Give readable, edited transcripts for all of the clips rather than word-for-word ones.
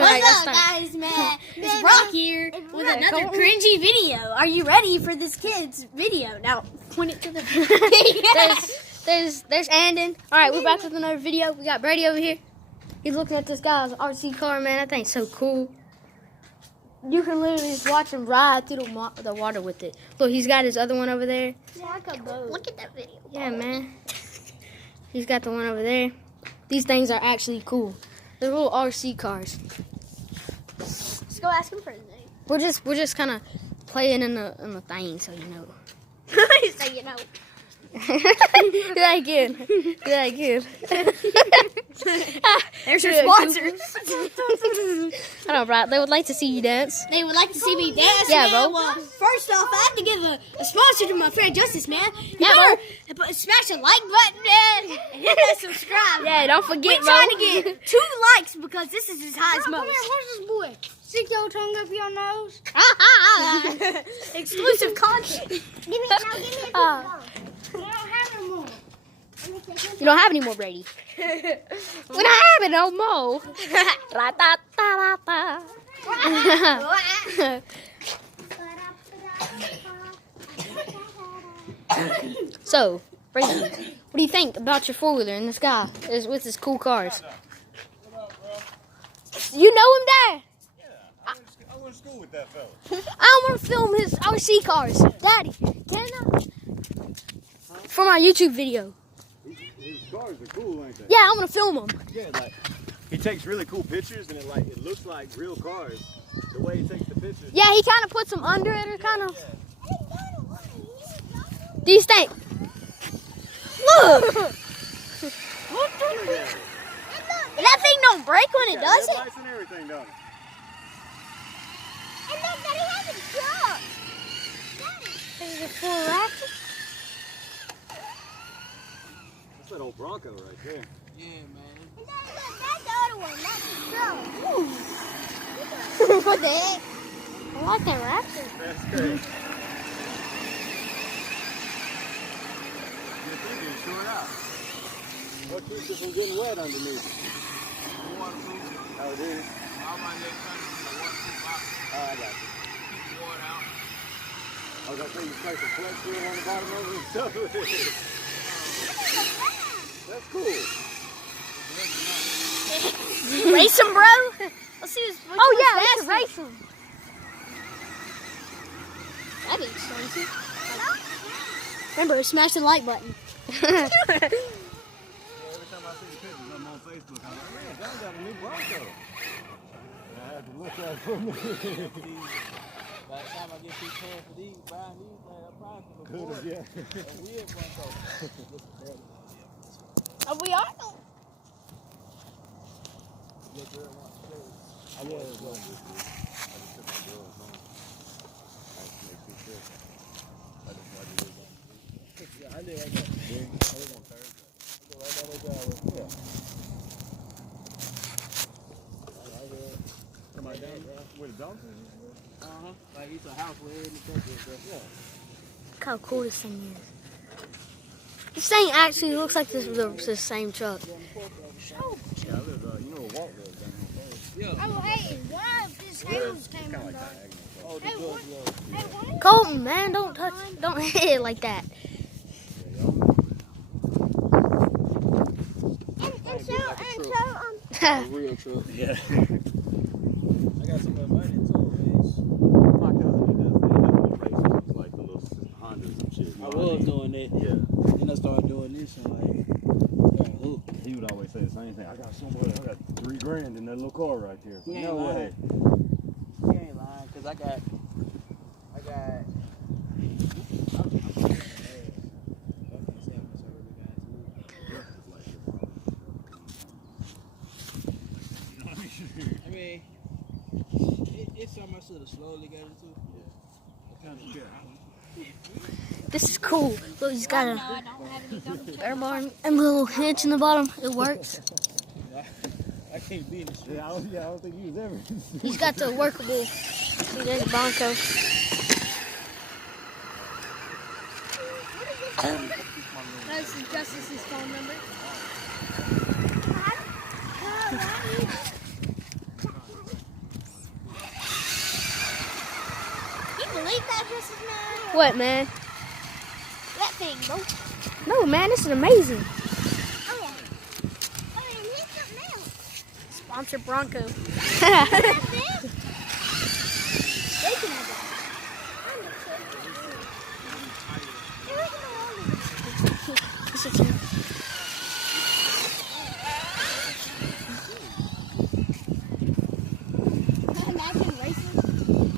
What's up, guys, man? It's Brock here with another cringy video. Are you ready for this kid's video? Now, point it to the There's Andon. Alright, we're back with another video. We got Brady over here. He's looking at this guy's RC car, man. That thing's so cool. You can literally just watch him ride through the water with it. Look, he's got his other one over there. Look at that video. Yeah, man. He's got the one over there. These things are actually cool. They're little RC cars. Let's go ask him for his name. We're just kind of playing in the thing, so you know. So you know. Do that again. Do that again. There's your sponsors. I know, bro. They would like to see you dance. They would like to see me dance. Yeah, man. bro. Well, first off, I have to give a sponsor to my friend Justus, man. Yeah, bro. Smash the like button, man, and hit that subscribe. Yeah, don't forget, We're bro. trying to get 2 likes because this is as high as most. Come here, where's this boy? Stick your tongue up your nose. Exclusive content. Give me a piece of bone. I don't have no more. You don't have any more, Brady. We don't have it no more. So, Brady, what do you think about your 4-wheeler in the sky with his cool cars? You know him, Dad? I went to school with that fella. I want to film his RC cars. Daddy, can I? For my YouTube video. His cars are cool, ain't they? Yeah, I'm going to film them. Yeah, like he takes really cool pictures, and it looks like real cars. The way he takes the pictures. Yeah, he kind of puts them under it or kind of. Do you think? Look! That thing don't break when it does it. Lights and everything, don't it? And then Daddy has a truck. Is it full ratchet? That's that old Bronco right there. And then that's the other one. That's the truck. What the heck? I like that ratchet. That's great. You're thinking short out. What keeps it from getting wet underneath? Oh, it is? Oh, I got you. I was going to say, you play some flex wheel on the bottom of it and stuff with it. That's cool. You race him, bro? Let's see which Oh, yeah, one's we should faster. race him. That'd be expensive. Remember, smash the like button. Every time I see the pictures, I'm on Facebook. I'm like, man, John got a new Bronco. And I have to look at it for me. By the time I get too paying for these, buying these, man, I probably can afford Could have, a weird Bronco. Oh, we are? Your girl wants to play. I was going this week. I just took my girls home. I had to make 2 trips. I just wanted to live on the street. Yeah, I live right there. I live on Thursday. I live right down there. Yeah. Right here. Come on down with a donkey? Uh-huh. Like it's a house way in the country. Yeah. Look how cool this thing is. This thing actually looks like this was the same truck. Yeah, I live, you know where Walt lives down there first. Yeah. Oh, hey, why if this Halos came Kind of on, like dog? diagonal. Oh, the Hey, girls what? love. Hey, what? Colton, man, don't hit it like that. A real truck. Yeah. I got some money too, man. My cousin, he does races, like the little Hondas and shit. I was doing that. Yeah. Then I started doing this and like, got hooked. He would always say the same thing. I got $3 grand in that little car right there. You ain't No lying. way. You ain't lying, cause I got. I mean, it's something I should have slowly got into. Yeah. I kind of scared. This is cool. Look, he's got a air bar and a little hitch in the bottom. It works. I can't be in the street. Yeah, I don't think he was ever. He's got the workable. See, there's a Bronco. This is Justus's phone number. Justice, man? What, man? That thing, bro. No, man, this is amazing. Oh, yeah. Oh, and here's something else. Sponsor Bronco. That's it. They can have that. I'm the kid. Hey, look at the wall. Imagine racing.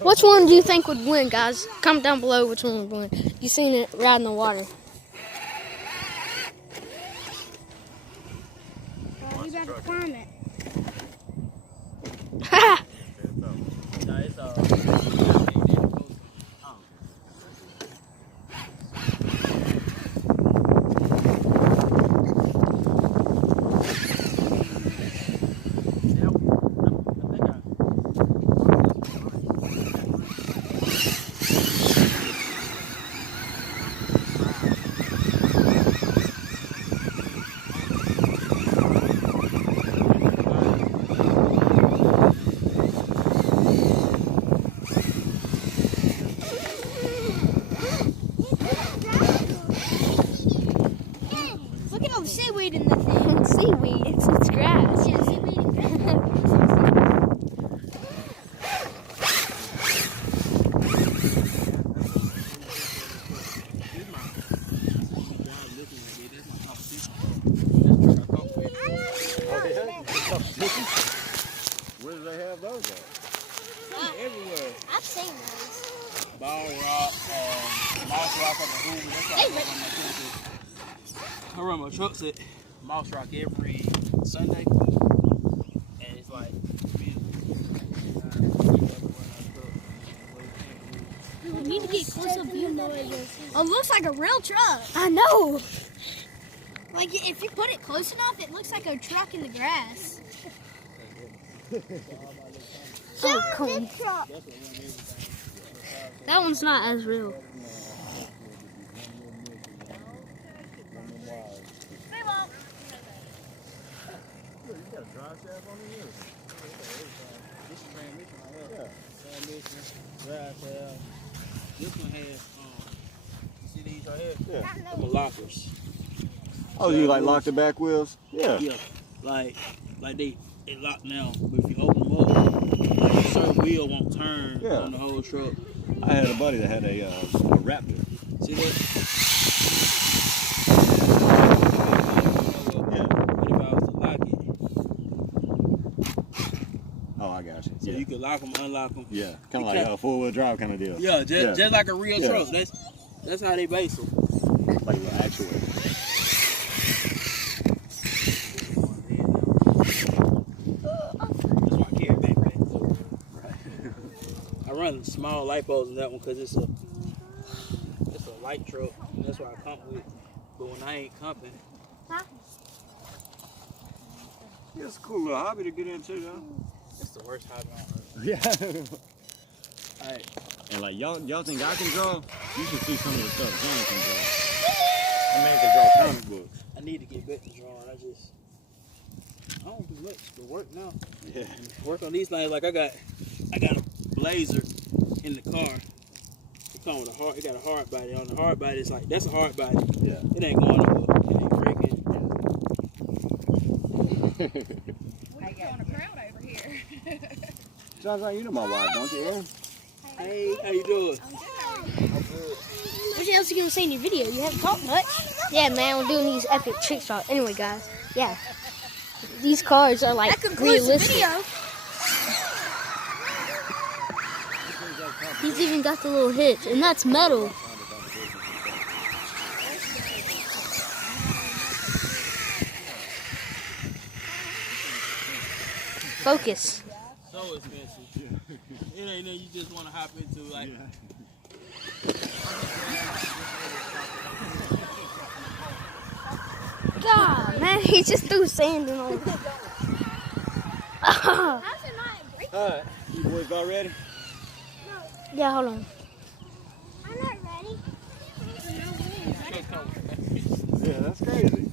Which one do you think would win, guys? Comment down below which one would win. You seen it ride in the water. You better climb it. Ha! No, it's Look at all the seaweed in the thing. Seaweed. It's grass. Yeah, seaweed and grass. Where do they have those at? everywhere. I've seen those. Ball rock, mouse rock up the Hoover. I run my trucks at Mouse Rock every Sunday, and it's like We need to get close up view noise. Oh, it looks like a real truck. I know. Like if you put it close enough, it looks like a truck in the grass. Oh, come on. This truck. That one's not as real. Look, you got a drive shaft on the roof. this transmission right here. Transmission, drive shaft. This one has, you see these right here? Yeah. Them are lockers. Oh, you like lock the back wheels? Yeah. Yeah, like they lock now. But if you open them up, like a certain wheel won't turn Yeah. on the whole truck. I had a buddy that had a Raptor. See that? Yeah. What if I was to lock it? Oh, I got you. So Yeah. you can lock them, unlock them. Yeah. Kind of like a four-wheel drive kind of deal. Yeah, just like a real Yeah. truck. That's how they base them. Like an actual. That's why I carry backpack. I run small lipos in that one because it's a light truck. That's why I comp with. But when I ain't comping, Yeah, it's a cool little hobby to get into, though. it's the worst hobby on earth. Yeah. Alright, And like y'all think I can draw? You should see some of the stuff John can draw. That man can draw comic books. I need to get better drawing. I don't do much but work now. Yeah. Work on these things. Like I got a Blazer in the car. It come with it got a hard body. On the hard body, it's like that's a hard body. Yeah. It ain't going nowhere. It ain't breaking. John, you know my wife, don't you, Aaron? Hey, how you doing? What else are you gonna say in your video? You haven't talked much. Yeah, man, we're doing these epic trick shots. Anyway, guys, yeah. These cars are like That concludes the realistic. video. He's even got the little hitch, and that's metal. Focus. So expensive. It ain't nothing you just want to hop into. Like, God, man, he just threw sand in on. How's it not break? All right. You boys about ready? Yeah, hold on. I'm not ready. Yeah, that's crazy.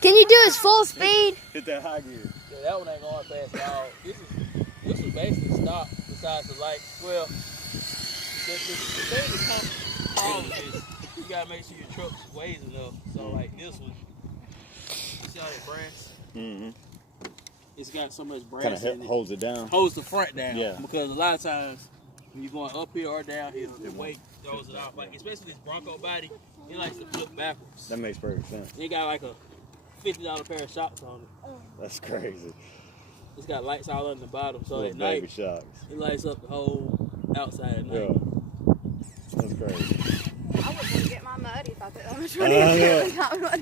Can you do his full speed? Hit that high gear. that one ain't going fast at all. This is basically stopped besides the light. Well, the thing that comes wrong is you gotta make sure your truck weighs enough. So like this one, you see all that brass? Mm-hmm. It's got so much brass Kind in of it. holds it down. Holds the front down. Yeah. Because a lot of times when you're going uphill or downhill, the weight throws it off. Like especially this Bronco body, it likes to flip backwards. That makes perfect sense. It got like a $50 pair of shocks on it. That's crazy. It's got lights all on the bottom, so Little at baby night shocks. it lights up the whole outside at night. Yeah. That's crazy. I wouldn't want to get my mud if I put on a know. 20.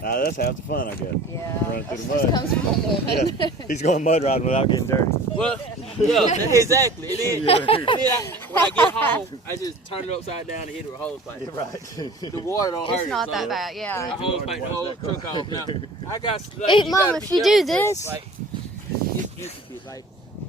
That's half the fun, I guess. Yeah, Running through that the just mud. comes from a woman. Yeah. He's going mud riding without getting dirty. Well, yeah, exactly. And then, when I get home, I just turn it upside down and hit it with a hose pipe. Yeah, right. The water don't hurt It's not it, that so bad, I yeah. hose pipe the whole truck off now. I got like, Hey, you Mom, gotta if be you do careful, this- like it's intricate. Like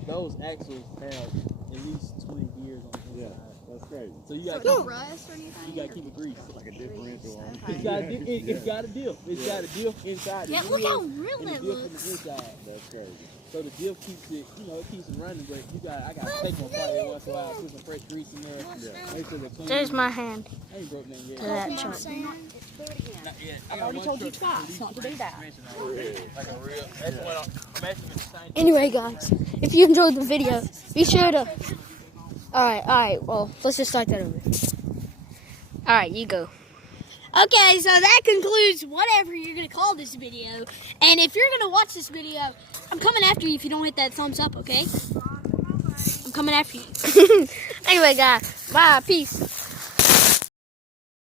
those axles have at least 20 gears on the Yeah, inside. that's crazy. So you gotta No keep, rust or anything? you gotta keep it greased. Like a differential on it. It's got it's got a diff. It's got a diff inside the Yeah, look how wheels real and a it diff on the looks. inside. That's crazy. So the diff keeps it, it keeps it running, but I gotta take them apart every once in a while, put some fresh grease in there, Yeah. make sure they're clean. There's my hand I ain't broke nothing yet. to that truck. Do it again. Not yet. I've already told you twice not to do that. Like a real, that's what I'm actually the same. Anyway, guys, if you enjoyed the video, be sure to. Alright, well, let's just start that over. Alright, you go. Okay, so that concludes whatever you're going to call this video. And if you're going to watch this video, I'm coming after you if you don't hit that thumbs up, okay? I'm coming after you. Anyway, guys, bye, peace.